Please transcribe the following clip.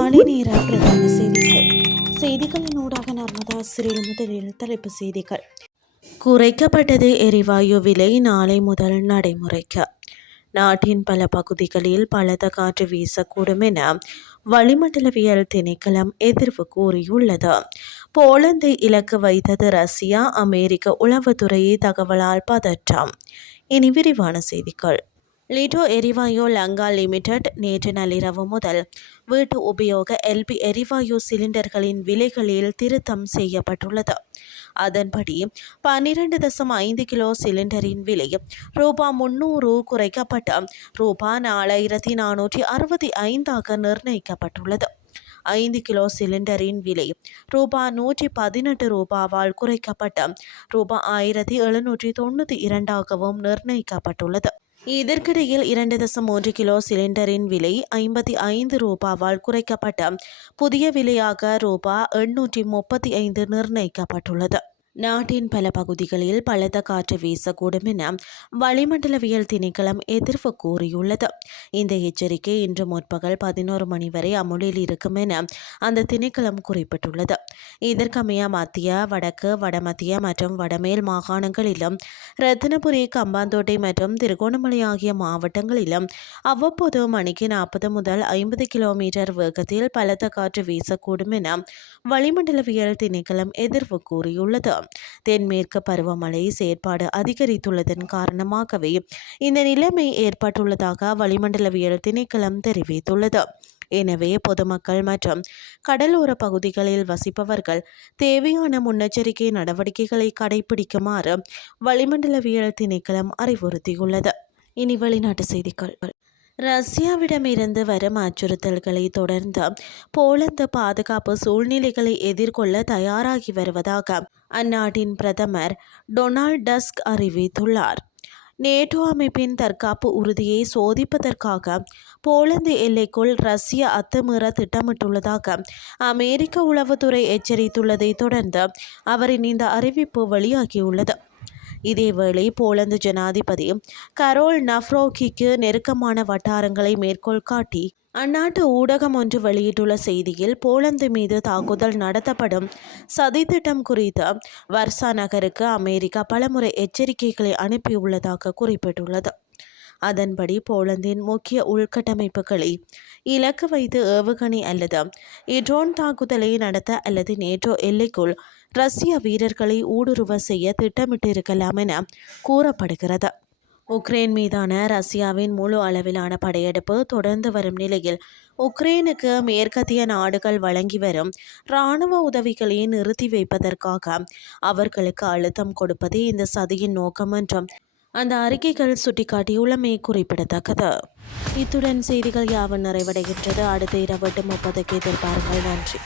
காலை நேர பிரதான செய்திகளின் ஊடாக நர்மதா சிறில் முதலில் தலைப்பு செய்திகள். குறைக்கப்பட்டது எரிவாயு விலை நாளை முதல் நடைமுறைக்கு. நாட்டின் பல பகுதிகளில் பலத்த காற்று வீசக்கூடும் என வளிமண்டலவியல் திணைக்களம் எதிர்வு கூறியுள்ளது. போலந்து இலக்கு வைத்தது ரஷ்யா, அமெரிக்க உளவுத்துறை தகவலால் பதற்றம். இனி விரிவான செய்திகள். லிட்டோ எரிவாயு லங்கா லிமிடெட் நேற்று நள்ளிரவு முதல் வீட்டு உபயோக எல்பி எரிவாயு சிலிண்டர்களின் விலைகளில் திருத்தம் செய்யப்பட்டுள்ளது. அதன்படி 12.5 கிலோ சிலிண்டரின் விலை ரூபாய் 300 குறைக்கப்பட்டு ரூபாய் 4465 நிர்ணயிக்கப்பட்டுள்ளது. 5 கிலோ சிலிண்டரின் விலை ரூபாய் 118 குறைக்கப்பட்டு ரூபாய் 1792 நிர்ணயிக்கப்பட்டுள்ளது. இதற்கிடையில் 2.3 கிலோ சிலிண்டரின் விலை 55 குறைக்கப்பட்டு புதிய விலையாக ரூபாய் 835 நிர்ணயிக்கப்பட்டுள்ளது. நாட்டின் பல பகுதிகளில் பலத்த காற்று வீசக்கூடும் என வளிமண்டலவியல் திணைக்களம் எதிர்வு கூறியுள்ளது. இந்த எச்சரிக்கை இன்று முற்பகல் 11 மணி வரை அமுலில் இருக்கும் என அந்த திணைக்களம் குறிப்பிட்டுள்ளது. இதற்கமைய மத்திய, வடக்கு, வடமத்திய மற்றும் வடமேல் மாகாணங்களிலும் ரத்தினபுரி, கம்பாந்தோட்டை மற்றும் திருகோணமலை ஆகிய மாவட்டங்களிலும் அவ்வப்போது மணிக்கு 40 முதல் 50 கிலோமீட்டர் வேகத்தில் பலத்த காற்று வீசக்கூடும் என வளிமண்டலவியல் திணைக்களம் எதிர்வு கூறியுள்ளது. தென்மேற்கு பருவமழை செயற்பாடு அதிகரித்துள்ளதன் காரணமாகவே இந்த நிலைமை ஏற்பட்டுள்ளதாக வளிமண்டலவியல் திணைக்களம் தெரிவித்துள்ளது. எனவே பொதுமக்கள் மற்றும் கடலோர பகுதிகளில் வசிப்பவர்கள் தேவையான முன்னெச்சரிக்கை நடவடிக்கைகளை கடைபிடிக்குமாறு வளிமண்டலவியல் திணைக்களம் அறிவுறுத்தியுள்ளது. இனி வெளிநாட்டு செய்திகள். ரஷ்யாவிடமிருந்து வரும் அச்சுறுத்தல்களை தொடர்ந்து போலந்து பாதுகாப்பு சூழ்நிலைகளை எதிர்கொள்ள தயாராகி வருவதாக அந்நாட்டின் பிரதமர் டொனால்ட் டஸ்க் அறிவித்துள்ளார். நேட்டோ அமைப்பின் தற்காப்பு உறுதியை சோதிப்பதற்காக போலந்து எல்லைக்குள் ரஷ்யா அத்துமீற திட்டமிட்டுள்ளதாக அமெரிக்க உளவுத்துறை எச்சரித்துள்ளதை தொடர்ந்து அவரின் இந்த அறிவிப்பு வெளியாகியுள்ளது. இதேவேளை போலந்து ஜனாதிபதி கரோல் நவ்ரோக்கிக்கு நெருக்கமான வட்டாரங்களை மேற்கோள் காட்டி அந்நாட்டு ஊடகம் ஒன்று வெளியிட்டுள்ள செய்தியில், போலந்து மீது தாக்குதல் நடத்தப்படும் சதித்திட்டம் குறித்து வர்சா நகருக்கு அமெரிக்கா பலமுறை எச்சரிக்கைகளை அனுப்பியுள்ளதாக குறிப்பிட்டுள்ளது. அதன்படி போலந்தின் முக்கிய உள்கட்டமைப்புகளை இலக்கு வைத்து ஏவுகணை அல்லது ட்ரோன் தாக்குதலை நடத்த அல்லது நேட்டோ எல்லைக்குள் ரஷ்ய வீரர்களை ஊடுருவ செய்ய திட்டமிட்டிருக்கலாம் என கூறப்படுகிறது. உக்ரைன் மீதான ரஷ்யாவின் முழு அளவிலான படையெடுப்பு தொடர்ந்து வரும் நிலையில் உக்ரைனுக்கு மேற்கத்திய நாடுகள் வழங்கி வரும் இராணுவ உதவிகளை நிறுத்தி வைப்பதற்காக அவர்களுக்கு அழுத்தம் கொடுப்பதே இந்த சதியின் நோக்கம் என்றும் அந்த அறிக்கைகள் சுட்டிக்காட்டியுள்ளமை குறிப்பிடத்தக்கது. இத்துடன் செய்திகள் யாவும் நிறைவடைகின்றது. அடுத்த இரவு 8:30 எதிர்பாருங்கள். நன்றி.